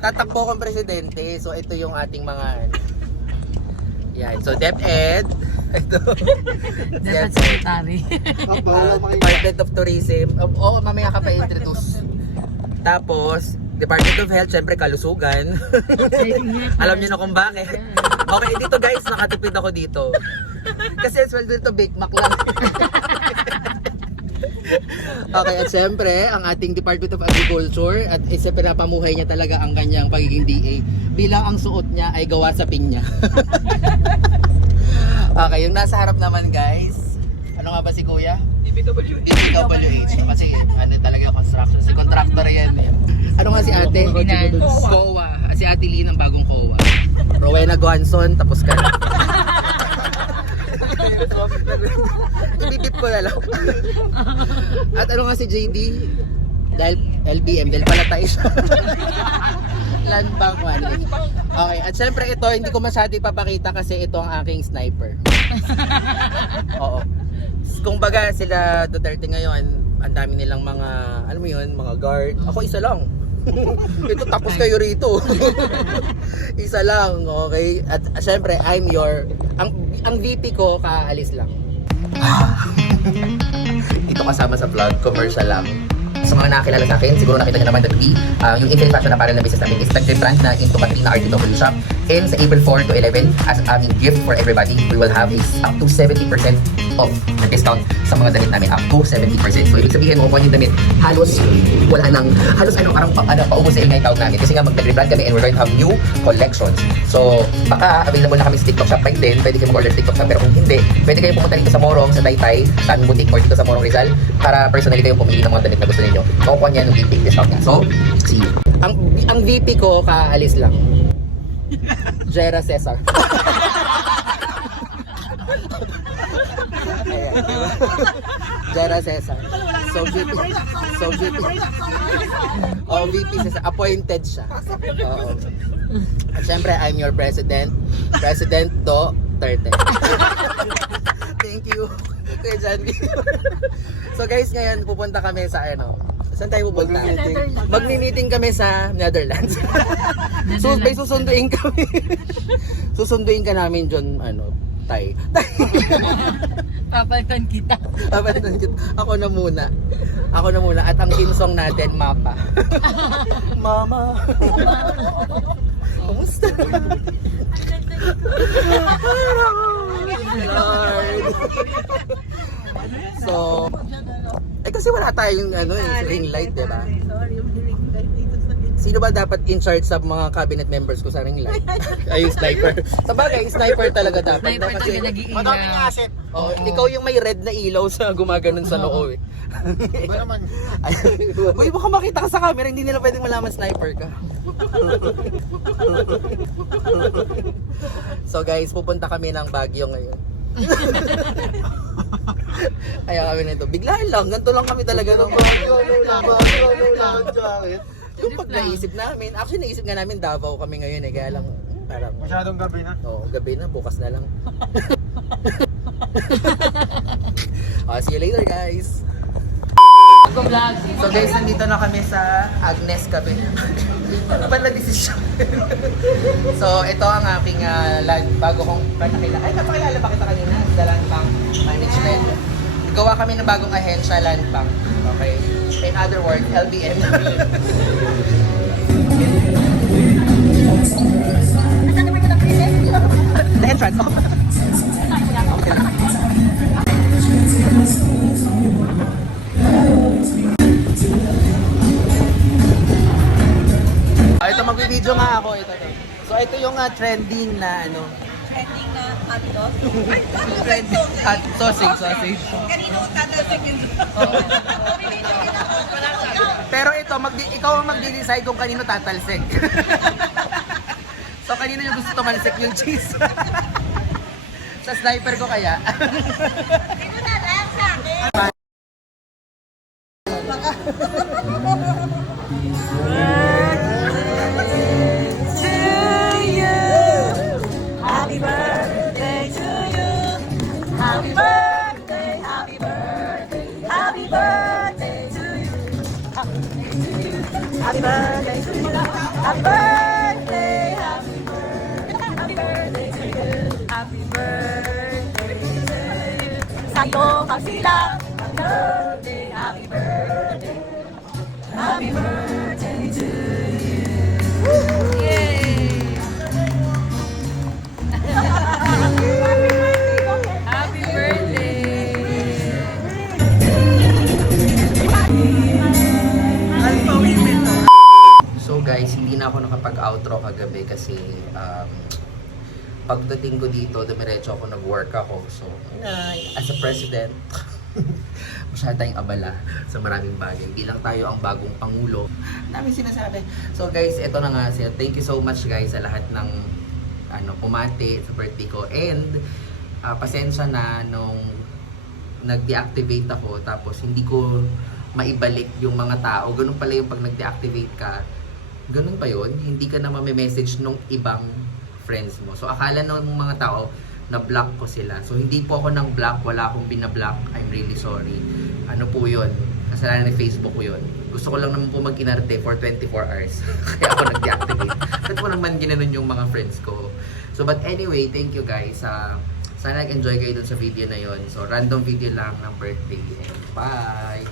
tatakbo akong presidente. So ito yung ating mga yan. So DepEd. Ito. Dapat secretary. Department of Tourism. Oo, mamaya ka pa introduce. Tapos Department of Health, syempre kalusugan. Alam niyo na kung bakit. Okay, dito guys, nakatipid ako dito. Kasi sweldo dito Big Mac lang. Okay, at syempre, ang ating Department of Agriculture at isa pinapamuhay niya talaga ang kanyang pagiging DA bilang ang suot niya ay gawa sa pinya. Okay, yung nasa harap naman guys, ano nga ba si Kuya? DPWH. Kasi ano talaga yung construction, si contractor yan eh. Ano nga si ate? COA. Si ate Lee ng bagong COA. Rowena Guanzon, tapos ka na. Ibibip ko na lang. At ano nga si JD? Dahil LBM, dahil pala tayo siya. Land Bank Management. Okay, at syempre ito, hindi ko masyado ipapakita kasi ito ang aking sniper. Oo. Kung baga sila Duterte ngayon, ang dami nilang mga, alam mo yun, mga guard. Ako isa lang. Ito tapos kayo rito. Isa lang, okay? At syempre, I'm your, ang VP ko, kaalis lang. Ito kasama sa vlog, commercial lang. Sa mga nakakilala sa akin, siguro nakita nyo naman that yung Infinite Fashion Apparel na business namin is nag-rebrand na into Katrina RTW Shop. And sa April 4 to 11, as aming gift for everybody, we will have is up to 70% of the discount sa mga damit namin. Up to 70%. So, ibig sabihin mo, kung yung damit, halos wala nang, halos parang paubos sa ingay tawag namin. Kasi nga mag-rebrand kami and we're going to have new collections. So, baka available na kami sa TikTok Shop right then, pwede kayo mag-order sa TikTok Shop. Pero kung hindi, pwede kayo pumunta dito sa Morong, sa Taytay, sa aming boutique or dito sa Morong Rizal, para personally kayo pumili ng mga damit na gusto ninyo. Makukuha niya ng big discount niya. So, see you. Ang VP ko, kaalis lang. Jera Cesar. Ayan, diba? Jera Cesar. So VP. Oh, VP Cesar. Appointed siya. Oo. At syempre, I'm your president. President Duterte. Thank you. Kuya Jandy. So guys, ngayon pupunta kami sa saan tayo pupunta? Magmi-meeting kami sa Netherlands. So, may susunduin kami. Susunduin ka namin dyan, Tay. Papalitan kita. Papalitan kita. Ako na muna. At ang theme song natin, Mapa. Mama. Kumusta? Lord. So, kasi wala tayong ring light, diba? Sino ba dapat in charge sa mga cabinet members ko sa ring light? Ay, yung sniper. Sa bagay, yung sniper talaga dapat. Sniper talaga nag-iingat. Madaming asset. Oh, ikaw yung may red na ilaw sa gumaganon sa noo eh. Ba naman? Uy, baka makita ka sa camera, hindi nila pwedeng malaman sniper ka. So guys, pupunta kami ng Baguio ngayon. Kaya kami nito, biglaan lang, ganito lang kami talaga. Yung pag naisip namin, actually naisip nga namin Davao kami ngayon eh, kaya lang parang Masyadong gabi na. Oo, gabi na, bukas na lang. See you later guys. So guys, nandito na kami sa Agnes Cafe. Ano ba na decision? So ito ang aking land, bago kong napakilala pa kita kanina, sa Land Bank Management. Gawa kami ng bagong ahensya, Land Bank. Okay? In other words, LBM. The entrance. Ito, mag-video nga ako. Ito. So ito yung trending na Trending na hotdog. trending sausage. Kanino tatalsik yun? Pero ito, ikaw ang magde-decide kung kanino tatalsik. So kanino yung gusto tumalsik yung cheese? Sa sniper ko kaya. Ito na lang sa akin. Happy birthday to you. Happy birthday, happy birthday, happy birthday to you. Happy birthday to you. Happy birthday. Ang silang ng birthday, happy birthday. Happy birthday to you. Yay! Happy birthday! So guys, hindi na ako nakapag-outro kagabi kasi pagdating ko dito, dumiretso ako, nag-work ako. So, as a president, masyado tayong abala sa maraming bagay. Bilang tayo ang bagong pangulo, namin sinasabi. So guys, eto na nga siya. Thank you so much guys sa lahat ng pumati sa birthday ko. And pasensya na nung nag-deactivate ako tapos hindi ko maibalik yung mga tao. Ganun pala yung pag nag-deactivate ka. Ganun pa yun. Hindi ka na message nung ibang friends mo. So akala ng mga tao na block ko sila. So hindi po ako nang block, wala akong binablock. I'm really sorry. Ano po yun? Kasalanan ng Facebook ko yun. Gusto ko lang naman po mag-inarte for 24 hours. Kaya ako nag-deactivate. Ba't mo naman ginanon yung mga friends ko? So but anyway, thank you guys. Sana nag-enjoy kayo dun sa video na yun. So random video lang ng birthday. And bye!